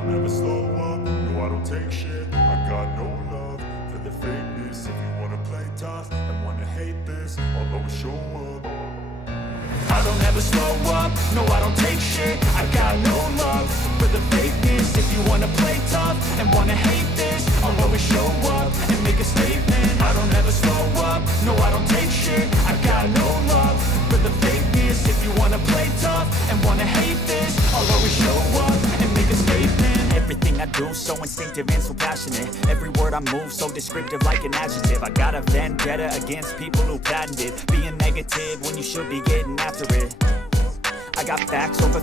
don't ever slow up, no I don't take shit. I got no love for the fakeness. If you wanna play tough and wanna hate this, I'll always show up. I don't ever slow up, no I don't take shit. I got no love for the fakeness. If you wanna play tough and wanna hate this, I'll always show up and make a statement. I don't ever slow up, no I don't take shit. I got no love for the fakeness. If you wanna play tough and wanna hate this, I'll always show up and make a statement. Everything I do so instinctive and so passionate. Every word I move so descriptive like an adjective. I got a vendetta against people who patented being negative when you should be getting after it. I got facts over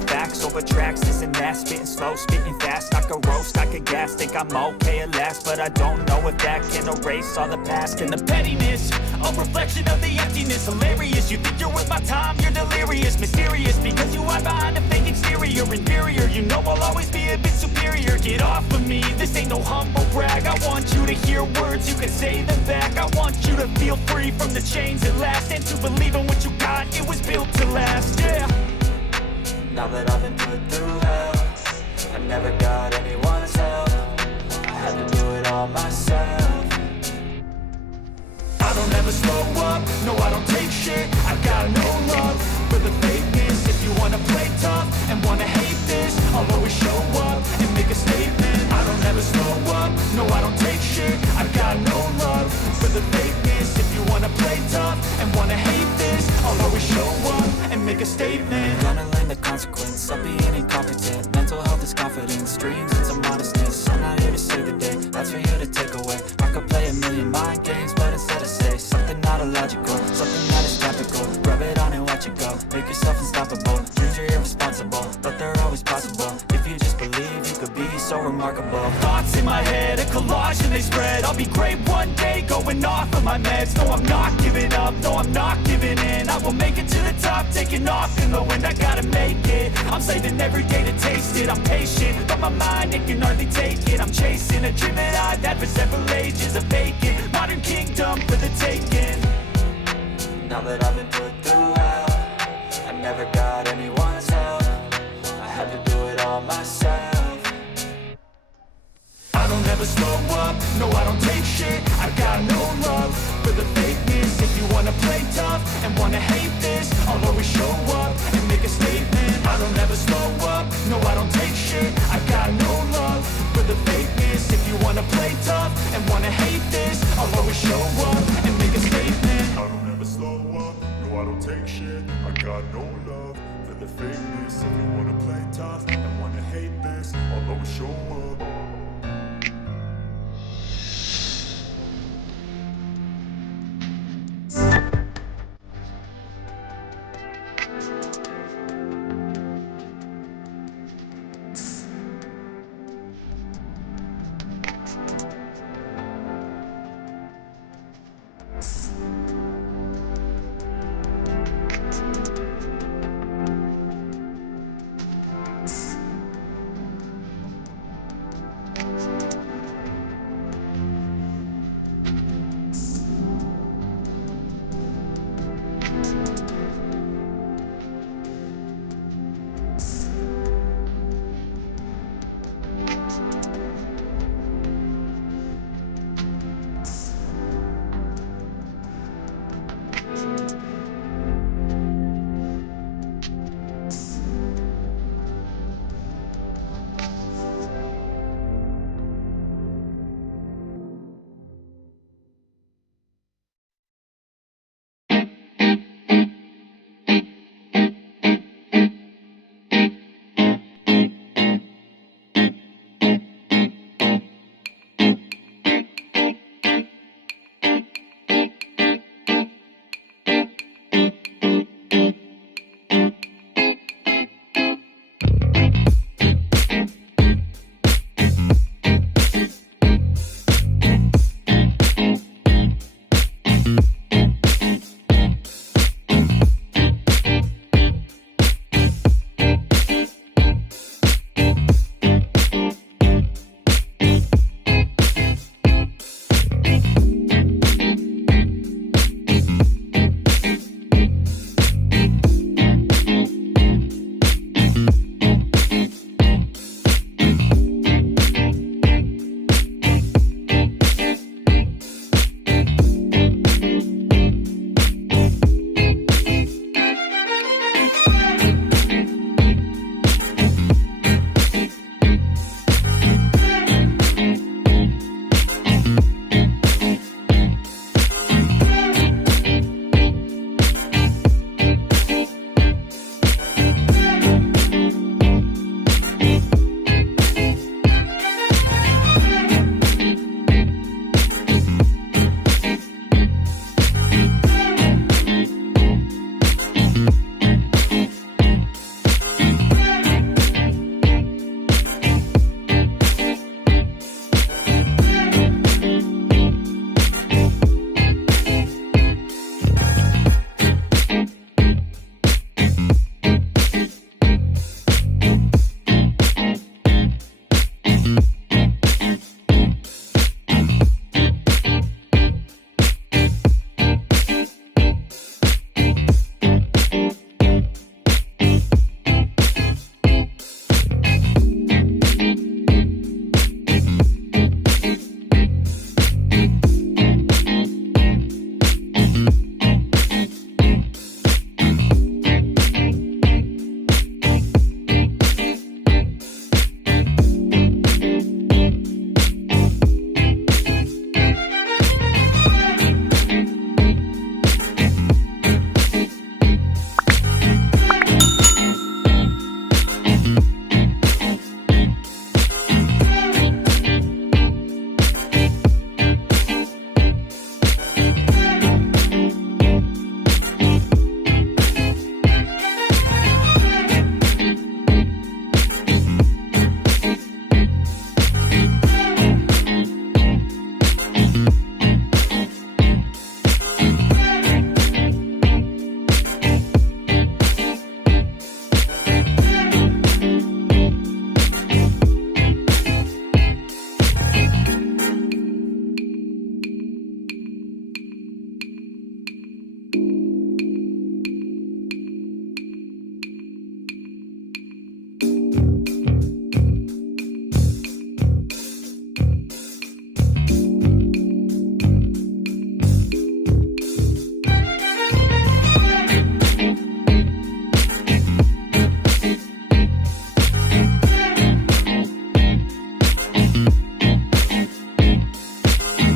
tracks, this and that. Spitting slow, spitting fast. I could roast, I could gas. Think I'm okay at last, but I don't know if that can erase all the past. And the pettiness, a reflection of the emptiness. Hilarious, you think you're worth my time, you're delirious. Mysterious, because you hide behind a fake exterior. Inferior, you know I'll always be a bit superior. Get off of me, this ain't no humble brag. I want you to hear words, you can say them back. I want you to feel free from the chains at last, and to believe in what you got, it was built to last, yeah. Now that I've been put through hell, I never got anyone's help. I had to do it all myself. I don't ever slow up, no I don't take shit. I got no love for the fakeness. If you wanna play tough and wanna hate this, I'll always show up and make a statement. I don't ever slow up, no I don't take shit. I got no love for the fakeness. If you wanna play tough and wanna hate this, I'll always show up and make a statement. Gonna learn the consequence of being incompetent. Mental health is confidence, dreams and some modestness. I'm not here to save the day, that's for you to take away. I could play a million mind games, but instead I say something not illogical, something that is topical. Rub it on and watch it go, make yourself unstoppable. Dreams are irresponsible, but they're always possible. If you just believe, you could be so remarkable. Thoughts in my head, a collage and they spread. I'll be great one day, going off of my meds. No, I'm not giving up, no, I'm not giving in. I will make it to the top, taking off in the wind. I gotta make it, I'm saving every day to taste it. I'm patient, but my mind, it can hardly take it. I'm chasing a dream that I've had for several ages. A vacant, modern kingdom for the taking. Now that I've been put through hell, I never got anyone's help. I had to do it all myself. I don't ever slow up, no I don't take shit. I got no love for the fakeness. If you wanna play tough and wanna hate this, I'll always show up and make a statement. I don't ever slow up, no I don't take shit. I got no love for the fakeness. If you wanna play tough and wanna hate this, I'll always show up and make a statement. I don't ever slow up, no I don't take shit. I got no love for the fakeness. If you wanna play tough and wanna hate this, I'll always show up.